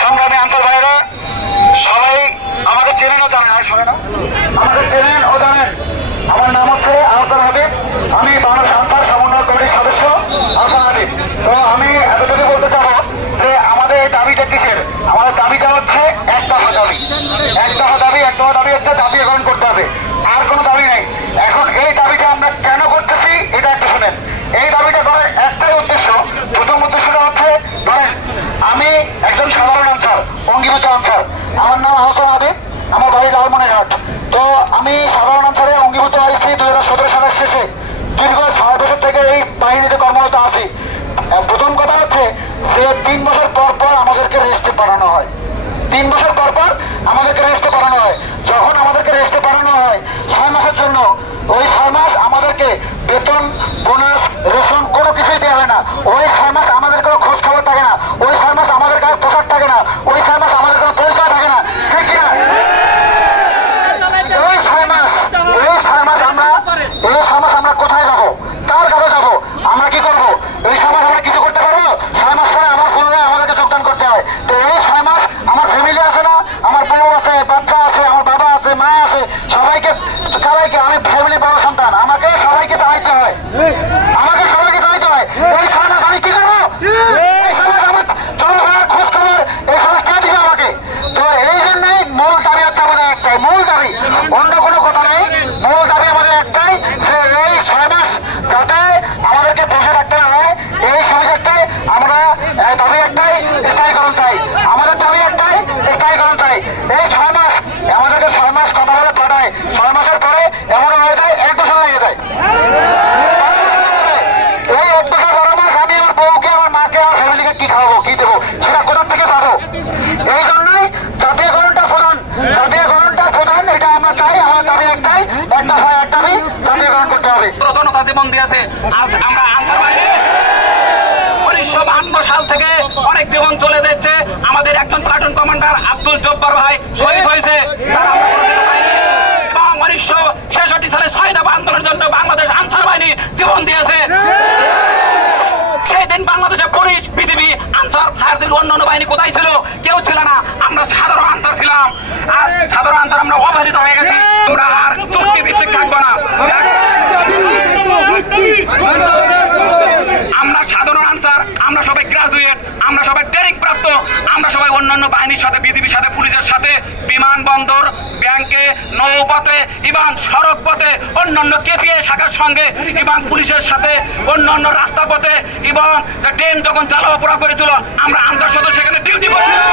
সংগ্রামী আনসার ভাইয়েরা সবাই আমাকে চেনেন ও জানেন, আমাকে চেনেন ও জানেন। আমার নাম হচ্ছে আহসান হাবিব, আমি বাংলাদেশ আনসার সমন্বয় কমিটির সদস্য আহসান হাবিব। তো আমি এতটুকু বলতে চাবো যে আমাদের এই দাবিটা কিসের? আমাদের দাবিটা হচ্ছে এক দফা দাবি, এক দফা দাবি হচ্ছে জাতীয়করণ করতে হবে, আর কোনো দাবি নেই। এখন এই দাবিটা আমরা কেন করতেছি এটা একটু শোনেন। এই দাবিটা করার একটাই উদ্দেশ্য, প্রথম উদ্দেশ্যটা হচ্ছে ধরেন আমি একজন সাধারণ আনসার, অঙ্গীভূত আনসার, আমার নাম আহসান হাবিব, আমার বাড়ি লালমনিরহাট। তো আমি সাধারণ আনসারে অঙ্গীভূত হয়েছি 2017 সালের শেষে। দীর্ঘ 6 বছর থেকে এই বাহিনীতে কর্মরত আছি। প্রথম কথা হচ্ছে যে 3 বছর পর পর আমাদেরকে রেস্টে পাঠানো হয়, 3 বছর পর পর আমাদেরকে রেস্টে পাঠানো হয়। যখন আমাদেরকে রেস্টে পাঠানো হয় 6 মাসের জন্য, ওই 6 মাস আমাদেরকে বেতন, বোনাস, রেশন কোনো কিছুই দেওয়া হয় না। ওই 6 মাস আমাদের কোনো খোঁজ খবর থাকে না, ওই 6 মাস আমাদের কাছে পোশাক থাকে না, ওই 6 মাস আমাদের কোনো পরিচয় থাকে না, ঠিক কিনা? এই 6 মাস আমরা কোথায় যাবো, কার কাছে যাবো, আমরা কি করবো? এই 6 মাস আমরা কিছু করতে পারবো? 6 মাস পরে আমার পুনরায় আমাদেরকে যোগদান করতে হয়। তো এই 6 মাস আমার ফ্যামিলি আছে না, আমার বউ আছে, বাচ্চা আছে, আমার বাবা আছে, মা আছে, সবাইকে আমি ফ্যামিলি বড় সন্তান, আমাকে সবাইকে চালাইতে হয়, আমাকে সবাইকে চালাইতে হয়। এই 6 মাস আমি কি করবো? এই 6 মাস আমার চলাফেরার খোঁজ খবর এই 6 মাস কে দিবে আমাকে? তো এই জন্যই মূল দাবি হচ্ছে আমাদের একটাই, মূল দাবি, অন্য কোনো কথা নেই। মূল দাবি আমাদের একটাই যে এই 6 মাস যাতে আমাদেরকে বসে থাকতে না হয়, এই সুবিধাটাই আমরা দাবি একটাই, স্থায়ীকরণ চাই। আমাদের দাবি একটাই, স্থায়ীকরণ চাই। এই 6 মাস আমাদেরকে 6 মাস কথা বলে পাঠায়, 6 মাসের পরে এমন হয়ে যায় 1 বছর হয়ে যায়। এই 1 বছর 12 মাস আমি আমার বউকে, আমার মাকে, আমার ফ্যামিলিকে কি খাওয়াবো, কি দেবো, সেটা কোথা থেকে পাবো? এই জন্যই জাতীয়করণটা প্রধান, জাতীয়করণটা প্রধান, এটা আমরা চাই। আমার দাবি একটাই, একটা হয় এক দাবি, জাতীয়করণ করতে হবে। জনতা জীবন দিয়েছে, আর আমরা আনসার বাহিনী 1952 সাল থেকে অনেক জীবন চলে যাচ্ছে। আমাদের একজন প্লাটুন কমান্ডার আব্দুল জব্বার ভাই শহীদ হয়েছে। 1966 সালে 6 দফা আন্দোলনের জন্য বাংলাদেশ আনসার বাহিনী জীবন দিয়েছে। সেই দিন বাংলাদেশের police, BGB, answer, fire service, অন্যান্য বাহিনী কোথায় ছিল? কেউ ছিল না। আমরা সাধারণ আনসার ছিলাম। আর সাধারণ আনসার আমরা অবহেলিত হয়ে গেছি। আমরা আর চুক্তি ভিত্তিক থাকবো না। আমরা সাধারণ আনসার, আমরা সবাই গ্রাজুয়েট, আমরা সবাই ট্রেনিং প্রাপ্ত, আমরা সবাই অন্যান্য বাহিনীর সাথে, বিজিবির সাথে, পুলিশের সাথে, বিমানবন্দর, ব্যাংকে, নৌপথে এবং সড়ক পথে, অন্যান্য কেপিএ শাখার সঙ্গে এবং পুলিশের সাথে, অন্যান্য রাস্তা পথে এবং ট্রেন যখন চালাপোড়া করেছিল, আমরা আনসার সদস্য সেখানে ডিউটি করছিলাম।